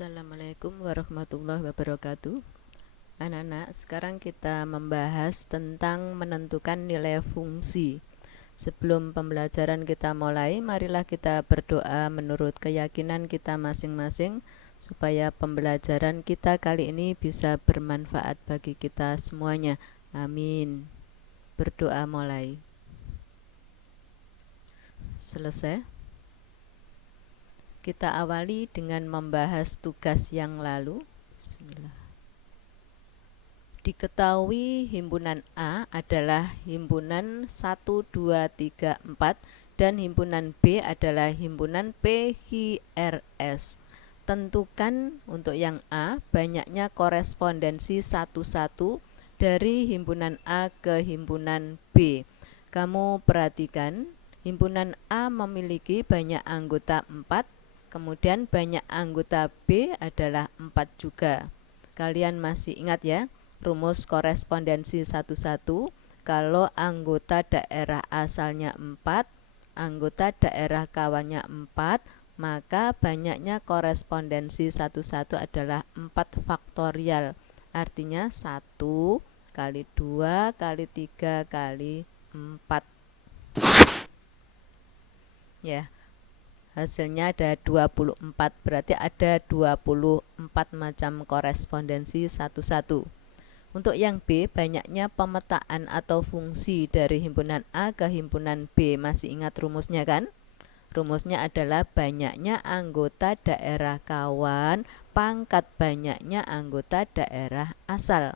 Assalamualaikum warahmatullahi wabarakatuh. Anak-anak, sekarang kita membahas tentang menentukan nilai fungsi. Sebelum pembelajaran kita mulai, marilah kita berdoa menurut keyakinan kita masing-masing supaya pembelajaran kita kali ini bisa bermanfaat bagi kita semuanya. Amin. Berdoa mulai. Selesai. Kita awali dengan membahas tugas yang lalu. Bismillah. Diketahui himpunan A adalah himpunan 1, 2, 3, 4 dan himpunan B adalah himpunan PHRS. Tentukan untuk yang A banyaknya korespondensi satu-satu dari himpunan A ke himpunan B. Kamu perhatikan, himpunan A memiliki banyak anggota 4, kemudian banyak anggota B adalah 4 juga. Kalian masih ingat ya? Rumus korespondensi satu-satu, kalau anggota daerah asalnya 4, anggota daerah kawannya 4, maka banyaknya korespondensi satu-satu adalah 4 faktorial. Artinya 1 kali 2 kali 3 kali 4. Ya, hasilnya ada 24, berarti ada 24 macam korespondensi satu-satu. Untuk yang B, banyaknya pemetaan atau fungsi dari himpunan A ke himpunan B. Masih ingat rumusnya kan? Rumusnya adalah banyaknya anggota daerah kawan pangkat banyaknya anggota daerah asal.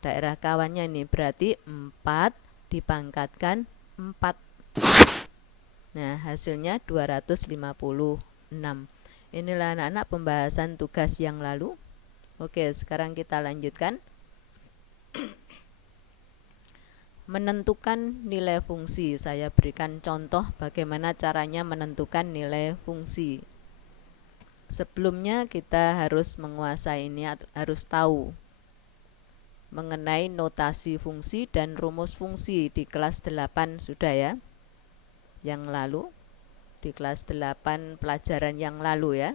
Daerah kawannya ini berarti 4 dipangkatkan 4. Nah, hasilnya 256. Inilah anak-anak pembahasan tugas yang lalu. Oke, sekarang kita lanjutkan. Menentukan nilai fungsi. Saya berikan contoh bagaimana caranya menentukan nilai fungsi. Sebelumnya kita harus menguasai ini, harus tahu mengenai notasi fungsi dan rumus fungsi. Di kelas 8 sudah ya, yang lalu, di kelas 8 pelajaran yang lalu ya,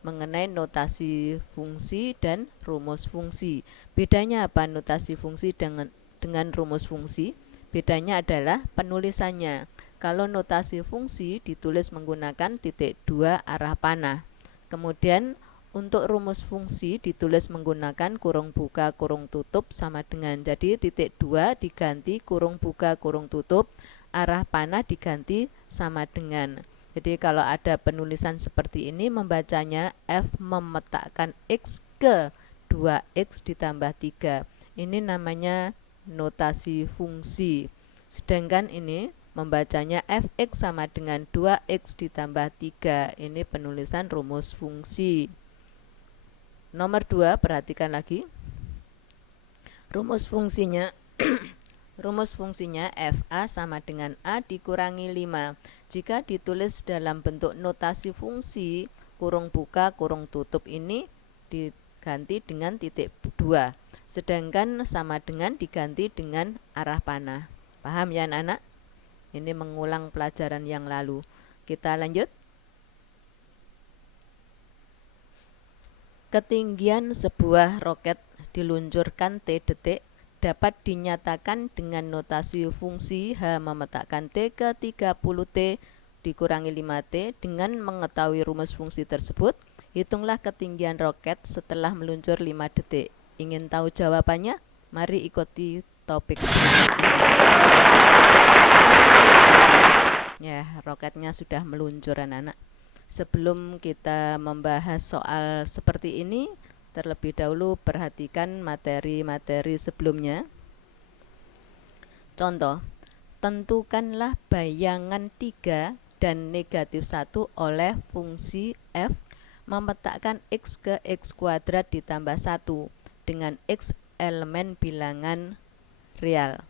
mengenai notasi fungsi dan rumus fungsi. Bedanya apa notasi fungsi dengan rumus fungsi? Bedanya adalah penulisannya. Kalau notasi fungsi ditulis menggunakan titik 2 arah panah. Kemudian untuk rumus fungsi ditulis menggunakan kurung buka kurung tutup sama dengan. Jadi titik 2 diganti kurung buka kurung tutup, arah panah diganti sama dengan. Jadi kalau ada penulisan seperti ini, membacanya F memetakan X ke 2X ditambah 3. Ini namanya notasi fungsi. Sedangkan ini membacanya Fx sama dengan 2X ditambah 3. Ini penulisan rumus fungsi. Nomor 2, perhatikan lagi. Rumus fungsinya rumus fungsinya FA sama dengan A dikurangi 5. Jika ditulis dalam bentuk notasi fungsi, kurung buka kurung tutup ini diganti dengan titik 2. Sedangkan sama dengan diganti dengan arah panah. Paham ya anak-anak? Ini mengulang pelajaran yang lalu. Kita lanjut. Ketinggian sebuah roket diluncurkan T detik dapat dinyatakan dengan notasi fungsi H memetakan T ke 30T dikurangi 5T. Dengan mengetahui rumus fungsi tersebut, hitunglah ketinggian roket setelah meluncur 5 detik. Ingin tahu jawabannya? Mari ikuti topik berikut ini. Ya, roketnya sudah meluncur anak-anak. Sebelum kita membahas soal seperti ini, terlebih dahulu perhatikan materi-materi sebelumnya. Contoh, tentukanlah bayangan 3 dan negatif 1 oleh fungsi f memetakan x ke x kuadrat ditambah 1 dengan x elemen bilangan real.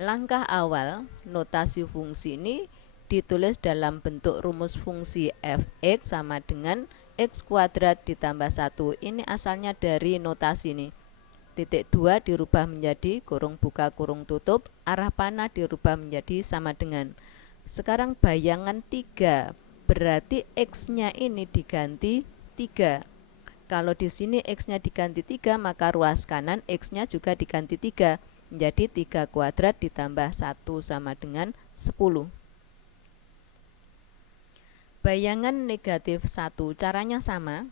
Langkah awal, notasi fungsi ini ditulis dalam bentuk rumus fungsi fx sama dengan x kuadrat ditambah 1. Ini asalnya dari notasi ini. Titik 2 dirubah menjadi kurung buka kurung tutup, arah panah dirubah menjadi sama dengan. Sekarang bayangan 3 berarti X-nya ini diganti 3. Kalau di sini X-nya diganti 3, maka ruas kanan X-nya juga diganti 3. Menjadi 3 kuadrat ditambah 1 sama dengan 10. Bayangan negatif 1 caranya sama.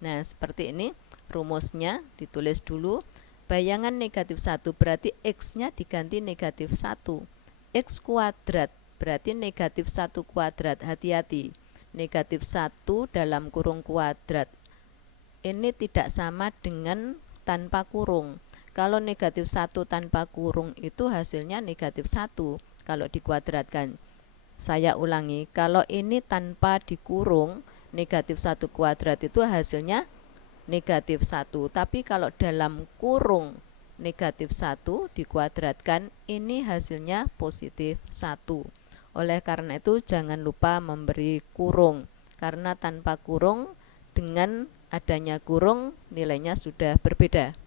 Nah, seperti ini rumusnya ditulis dulu. Bayangan negatif 1 berarti X-nya diganti negatif 1. X kuadrat berarti negatif 1 kuadrat. Hati-hati, negatif 1 dalam kurung kuadrat ini tidak sama dengan tanpa kurung. Kalau negatif 1 tanpa kurung itu hasilnya negatif 1 kalau dikuadratkan. Saya ulangi, kalau ini tanpa dikurung, negatif 1 kuadrat itu hasilnya negatif 1. Tapi kalau dalam kurung negatif 1 dikuadratkan, ini hasilnya positif 1. Oleh karena itu jangan lupa memberi kurung, karena tanpa kurung dengan adanya kurung nilainya sudah berbeda.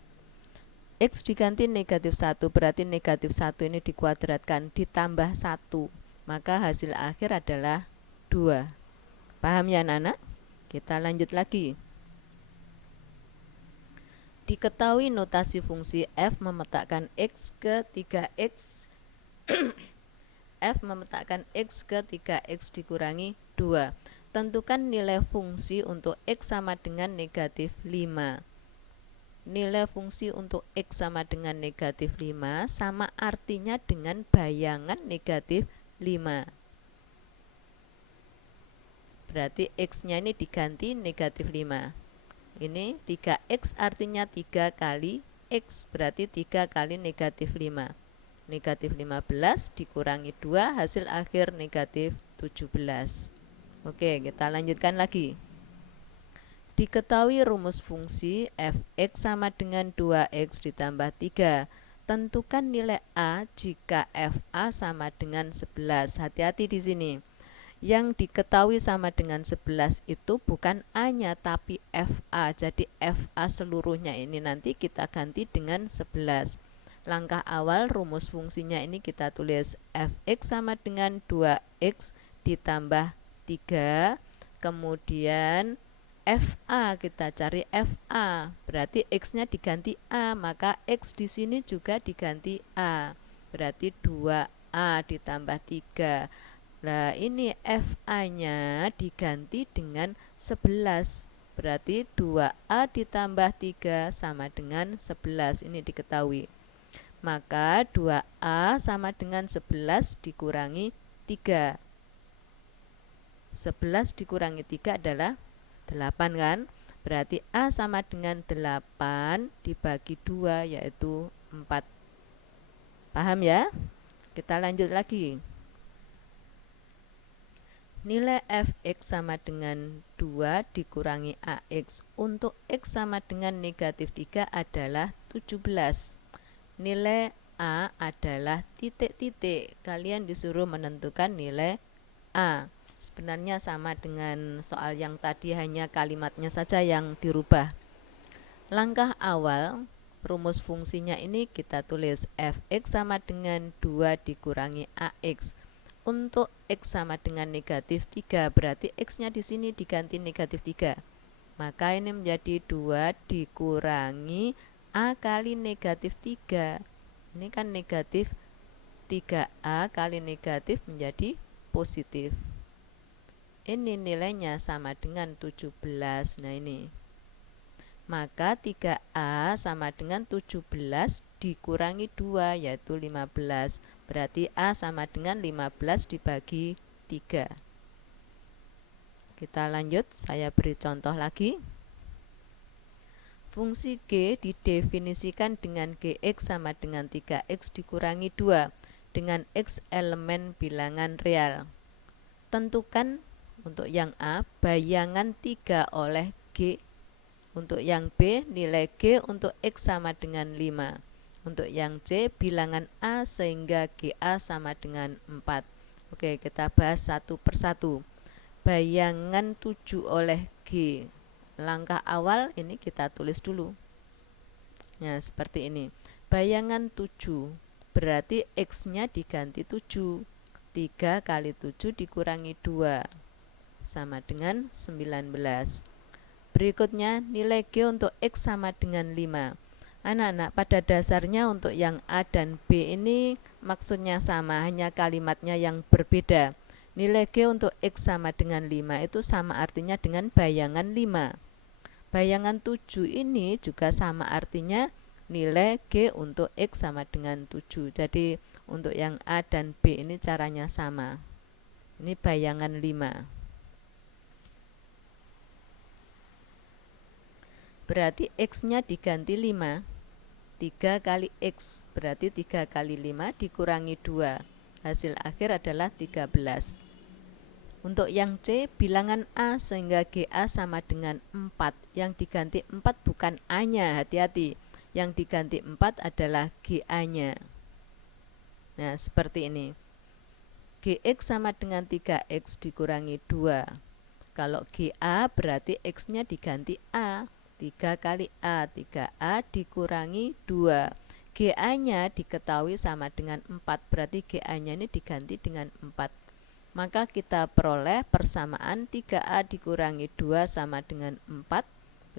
X diganti negatif 1 berarti negatif 1 ini dikuadratkan ditambah 1. Maka hasil akhir adalah 2. Paham ya anak-anak? Kita lanjut lagi. Diketahui notasi fungsi f memetakan x ke 3x f memetakan x ke 3x dikurangi 2. Tentukan nilai fungsi untuk x sama dengan negatif 5. Nilai fungsi untuk x sama dengan negatif 5 sama artinya dengan bayangan negatif 5. Berarti x-nya ini diganti negatif 5. Ini 3x artinya 3 kali x, berarti 3 kali negatif 5. Negatif 15 dikurangi 2, hasil akhir negatif 17. Oke, kita lanjutkan lagi. Diketahui rumus fungsi f(x) sama dengan 2x ditambah 3. Tentukan nilai a jika fa sama dengan 11. Hati-hati di sini. Yang diketahui sama dengan 11 itu bukan a-nya tapi fa. Jadi fa seluruhnya ini nanti kita ganti dengan 11. Langkah awal rumus fungsinya ini kita tulis f(x) sama dengan 2x ditambah 3. Kemudian fa, kita cari fa. Berarti x-nya diganti a, maka x di sini juga diganti a. Berarti 2a ditambah 3. Nah, ini fa-nya diganti dengan 11. Berarti 2a ditambah 3 sama dengan 11. Ini diketahui. Maka 2a sama dengan 11 dikurangi 3. 11 dikurangi 3 adalah 8 kan? Berarti A sama dengan 8 dibagi 2 yaitu 4. Paham ya? Kita lanjut lagi. Nilai f(x) sama dengan 2 dikurangi ax. Untuk x sama dengan negatif 3 adalah 17. Nilai a adalah titik-titik. Kalian disuruh menentukan nilai a. Sebenarnya sama dengan soal yang tadi, hanya kalimatnya saja yang dirubah. Langkah awal rumus fungsinya ini kita tulis f(x) sama dengan 2 dikurangi ax. Untuk x sama dengan negatif 3 berarti x-nya di sini diganti negatif 3. Maka ini menjadi 2 dikurangi a kali negatif 3. Ini kan negatif 3a kali negatif menjadi positif. Ini nilainya sama dengan 17. Nah ini. Maka 3a sama dengan 17 dikurangi 2 yaitu 15. Berarti a sama dengan 15 dibagi 3. Kita lanjut, saya beri contoh lagi. Fungsi g didefinisikan dengan gx sama dengan 3x dikurangi 2 dengan x elemen bilangan real. Tentukan untuk yang a bayangan 3 oleh g. Untuk yang b nilai g untuk x sama dengan 5. Untuk yang c bilangan a sehingga ga sama dengan 4. Oke, kita bahas satu persatu. Bayangan 7 oleh g. Langkah awal ini kita tulis dulu. Nah, seperti ini. Bayangan 7 berarti x-nya diganti 7. 3 kali 7 dikurangi 2 sama dengan 19. Berikutnya nilai G untuk X sama dengan 5. Anak-anak, pada dasarnya untuk yang A dan B ini maksudnya sama, hanya kalimatnya yang berbeda. Nilai G untuk X sama dengan 5 itu sama artinya dengan bayangan 5. Bayangan 7 ini juga sama artinya nilai G untuk X sama dengan 7. Jadi untuk yang A dan B ini caranya sama. Ini bayangan 5. Berarti X-nya diganti 5. 3 kali X berarti 3 kali 5 dikurangi 2. Hasil akhir adalah 13. Untuk yang C, bilangan A sehingga GA sama dengan 4. Yang diganti 4 bukan A-nya, hati-hati. Yang diganti 4 adalah GA-nya. Nah, seperti ini. GX sama dengan 3X dikurangi 2. Kalau GA berarti X-nya diganti A. 3 kali A, 3A dikurangi 2. GA-nya diketahui sama dengan 4, berarti GA-nya ini diganti dengan 4. Maka kita peroleh persamaan 3A dikurangi 2 sama dengan 4.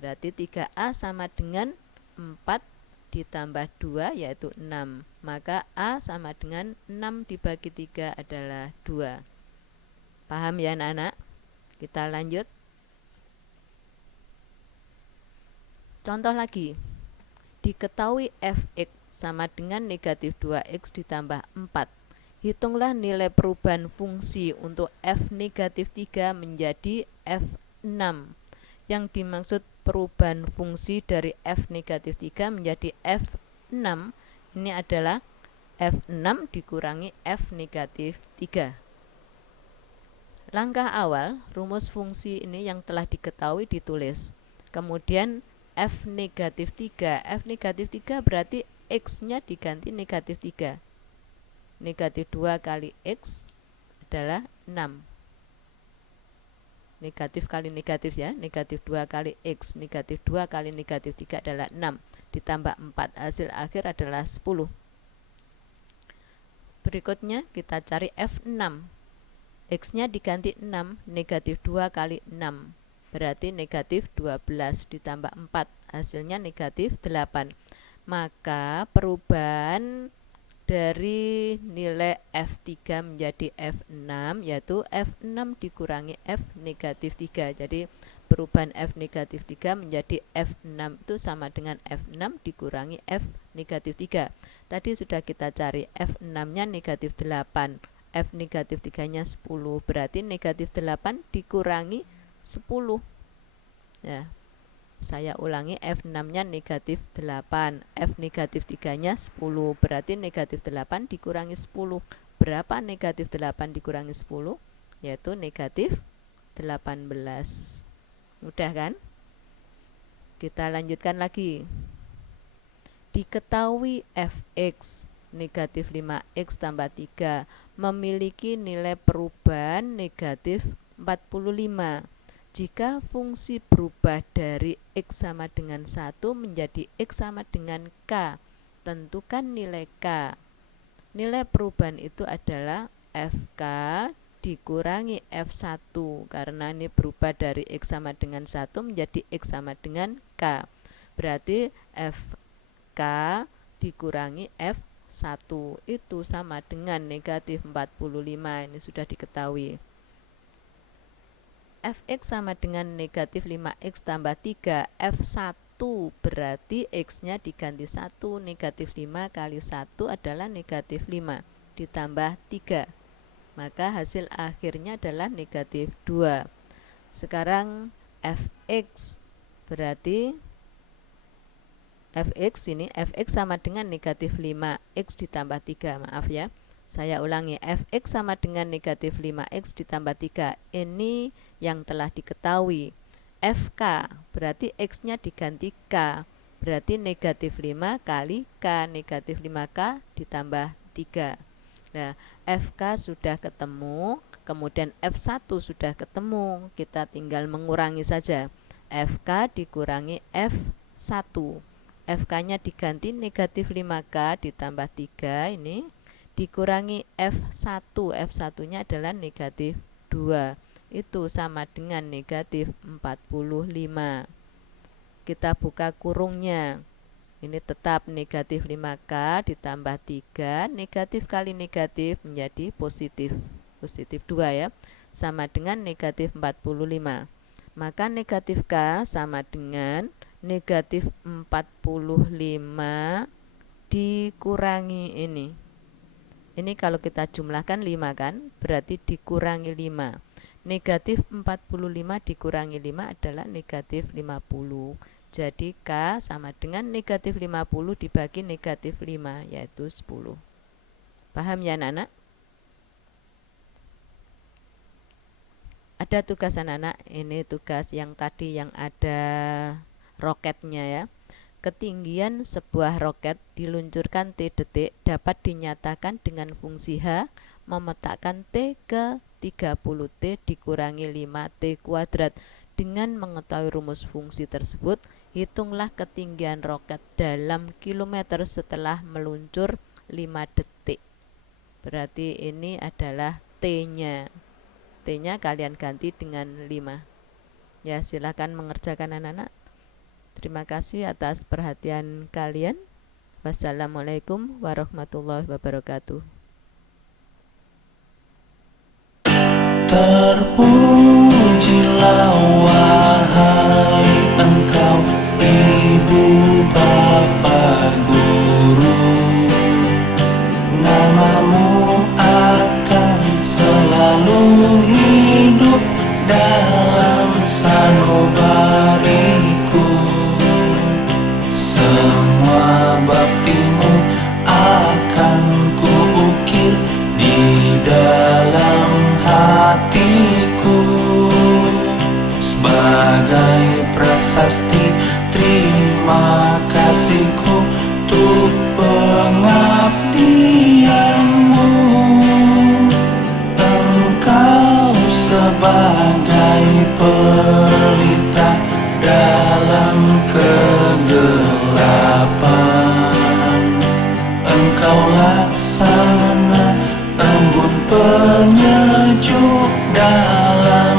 Berarti 3A sama dengan 4 ditambah 2 yaitu 6. Maka A sama dengan 6 dibagi 3 adalah 2. Paham ya anak-anak? Kita lanjut. Contoh lagi. Diketahui fx sama dengan negatif 2x ditambah 4. Hitunglah nilai perubahan fungsi untuk f negatif 3 menjadi f6. Yang dimaksud perubahan fungsi dari f negatif 3 menjadi f6 ini adalah f6 dikurangi f negatif 3. Langkah awal, rumus fungsi ini yang telah diketahui ditulis. Kemudian f negatif 3. F negatif 3 berarti x-nya diganti negatif 3. Negatif 2 kali X adalah 6. Negatif kali negatif ya. Negatif 2 kali X. Negatif 2 kali negatif 3 adalah 6. Ditambah 4. Hasil akhir adalah 10. Berikutnya kita cari F6. X-nya diganti 6. Negatif 2 kali 6. Berarti negatif 12 ditambah 4. Hasilnya negatif 8. Maka perubahan dari nilai F3 menjadi F6 yaitu F6 dikurangi F negatif 3. Jadi perubahan F negatif 3 menjadi F6 itu sama dengan F6 dikurangi F negatif 3. Tadi sudah kita cari F6 nya negatif 8, F negatif 3 nya 10. Berarti negatif 8 dikurangi 10 ya. Saya ulangi, F6 nya negatif 8, F negatif 3 nya 10. Berarti negatif 8 dikurangi 10. Berapa negatif 8 dikurangi 10? Yaitu negatif 18. Mudah kan? Kita lanjutkan lagi. Diketahui fx negatif 5x tambah 3 memiliki nilai perubahan negatif 45. Jika fungsi berubah dari X sama dengan 1 menjadi X sama dengan K, tentukan nilai K. Nilai perubahan itu adalah FK dikurangi F1, karena ini berubah dari X sama dengan 1 menjadi X sama dengan K. Berarti FK dikurangi F1 itu sama dengan negatif 45, ini sudah diketahui. Fx sama dengan negatif 5x tambah 3 F1 berarti x-nya diganti 1. Negatif 5 kali 1 adalah negatif 5 ditambah 3. Maka hasil akhirnya adalah negatif 2. Sekarang Fx berarti Fx ini Fx sama dengan negatif 5x ditambah 3. Maaf ya, saya ulangi, Fx sama dengan negatif 5x ditambah 3. Ini yang telah diketahui. Fk berarti x-nya diganti k, berarti negatif 5 kali k, negatif 5k ditambah 3. Nah, Fk sudah ketemu, kemudian F1 sudah ketemu, kita tinggal mengurangi saja. Fk dikurangi F1, Fk nya diganti negatif 5k ditambah 3 ini dikurangi F1. F1 nya adalah negatif 2, itu sama dengan negatif 45. Kita buka kurungnya, ini tetap negatif 5K ditambah 3, negatif kali negatif menjadi positif 2 ya, sama dengan negatif 45. Maka negatif K sama dengan negatif 45 dikurangi ini. Ini kalau kita jumlahkan 5 kan, berarti dikurangi 5. Negatif 45 dikurangi 5 adalah negatif 50. Jadi K sama dengan negatif 50 dibagi negatif 5, yaitu 10. Paham ya anak-anak? Ada tugas anak-anak, ini tugas yang tadi yang ada roketnya ya. Ketinggian sebuah roket diluncurkan T detik dapat dinyatakan dengan fungsi H memetakan T ke 30T dikurangi 5T kuadrat. Dengan mengetahui rumus fungsi tersebut, hitunglah ketinggian roket dalam kilometer setelah meluncur 5 detik. Berarti ini adalah T-nya. T-nya kalian ganti dengan 5. Ya, silakan mengerjakan anak-anak. Terima kasih atas perhatian kalian. Wassalamualaikum warahmatullahi wabarakatuh. Terpujilah wahai engkau ibu bapa guru, namamu akan selalu hidup dalam sanubariku. Semua baktimu akan kuukir di dalam hatiku sebagai prasasti terima kasihku untuk pengabdianmu. Engkau sebagai pelita dalam kegelapan, engkau laksana embun penyejuk dalam